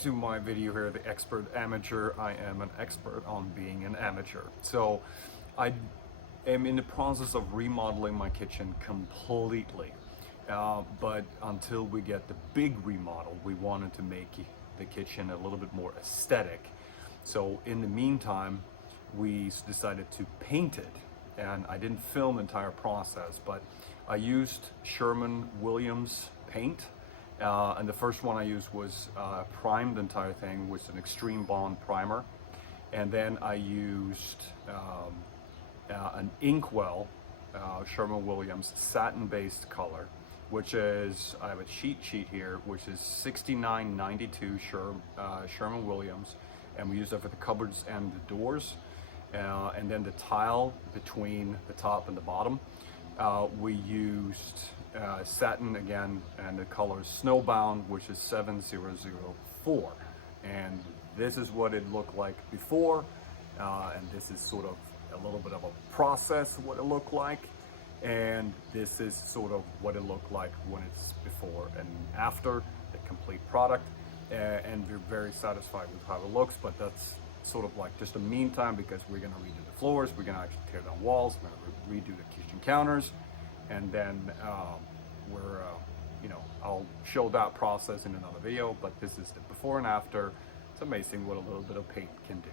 to my video here, The Expert Amateur. I am an expert on being an amateur. So I am in the process of remodeling my kitchen completely. But until we get the big remodel, we wanted to make the kitchen a little bit more aesthetic. So in the meantime, we decided to paint it. And I didn't film the entire process, but I used Sherwin-Williams paint. And the first one I used was primed the entire thing with an extreme bond primer. And then I used an Inkwell Sherwin-Williams satin-based color, which is, I have a cheat sheet here, which is 6992 Sherwin-Williams. And we use that for the cupboards and the doors. And then the tile between the top and the bottom, we used satin again, and the color is Snowbound, which is 7004. And this is what it looked like before, and this is sort of a little bit of a process what it looked like, and this is sort of what it looked like when it's before and after the complete product. And we're very satisfied with how it looks, but that's sort of like just a meantime, because we're going to redo the floors, we're going to actually tear down walls, we're going to redo the kitchen counters, and then I'll show that process in another video. But this is the before and after. It's amazing what a little bit of paint can do.